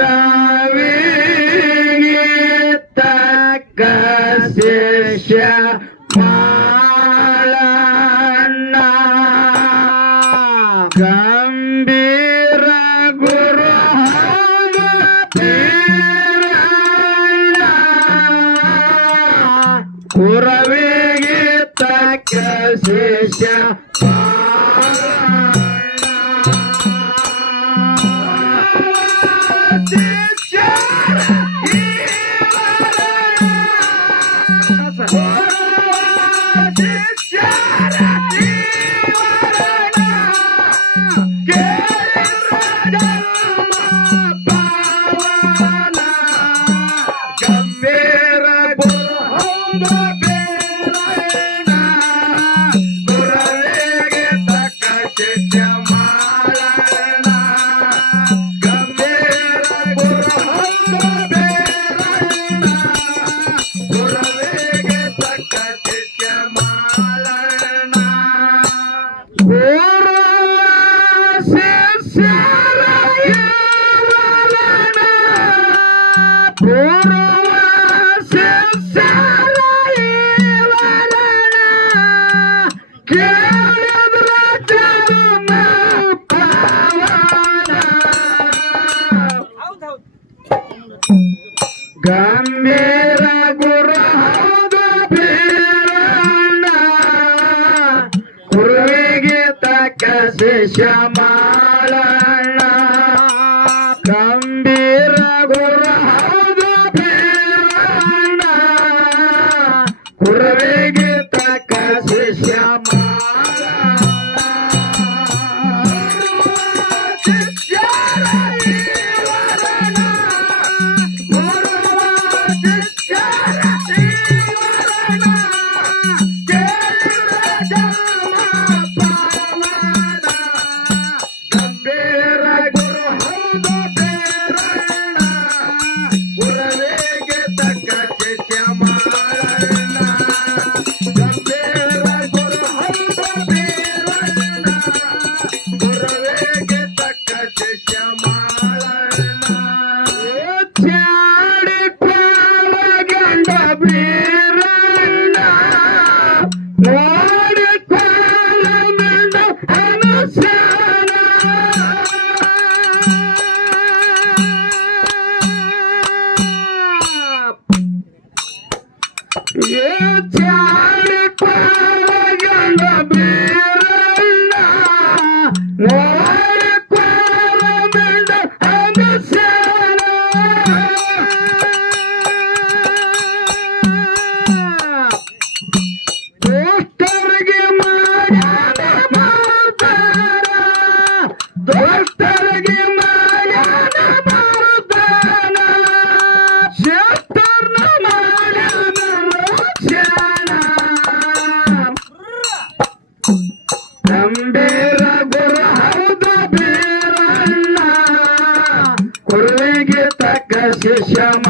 Ram. Bye. ತಕ್ಕ Jama.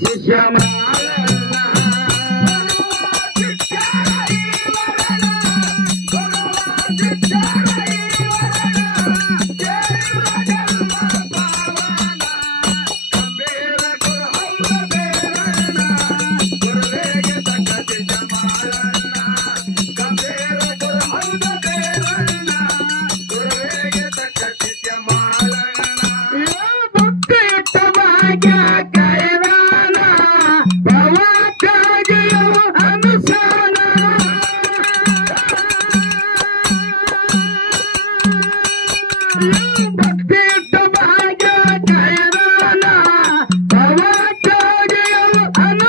ಶಿಷ್ಯಮ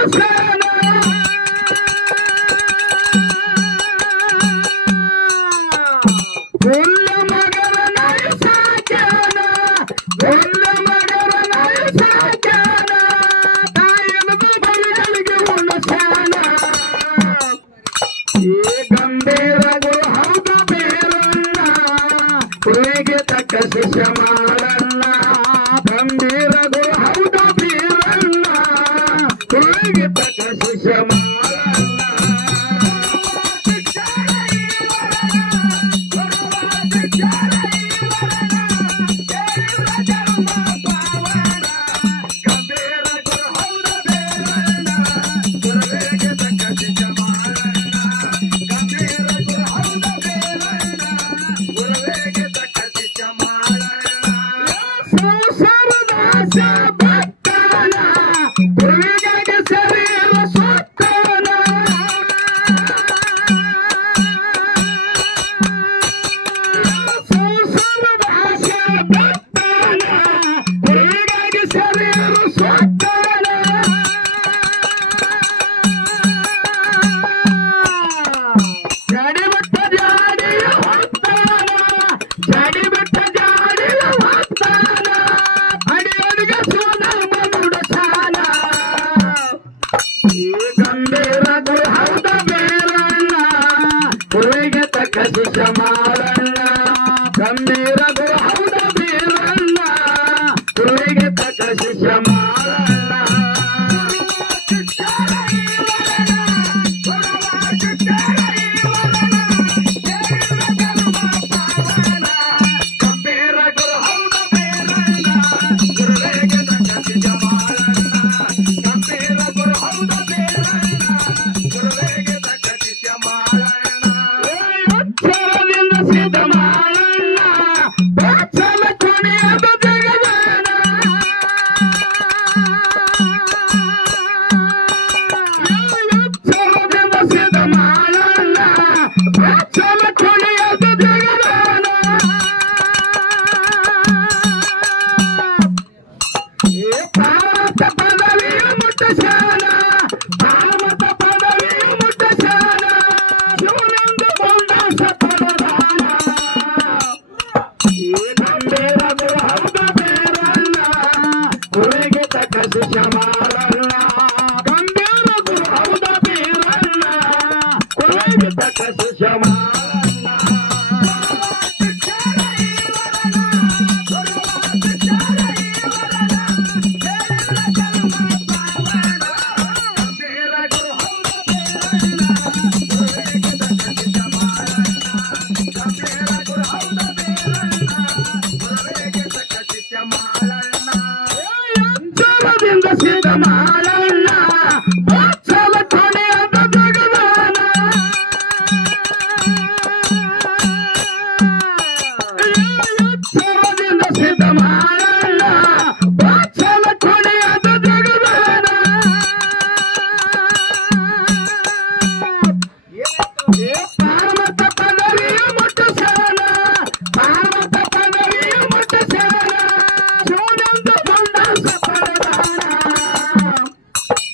Black परिश्रम Yeah.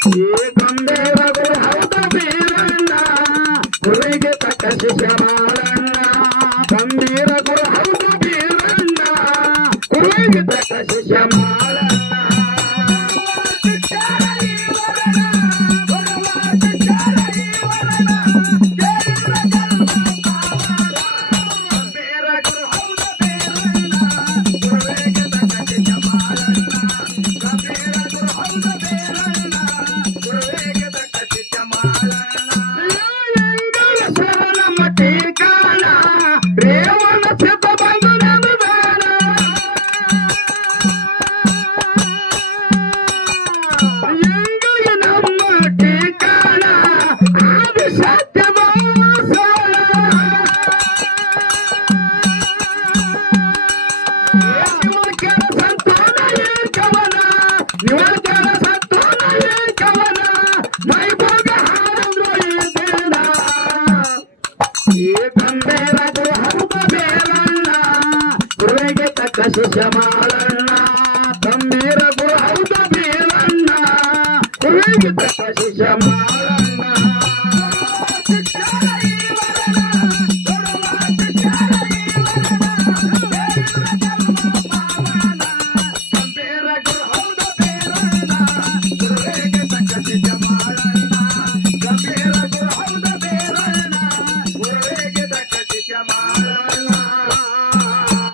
ಕೊಂದೇವ ಹೌದ ಬೀರಣ್ಣ ಹುಲಿಗೆ ತಕ್ಕ ಶಿಶಮ Shama.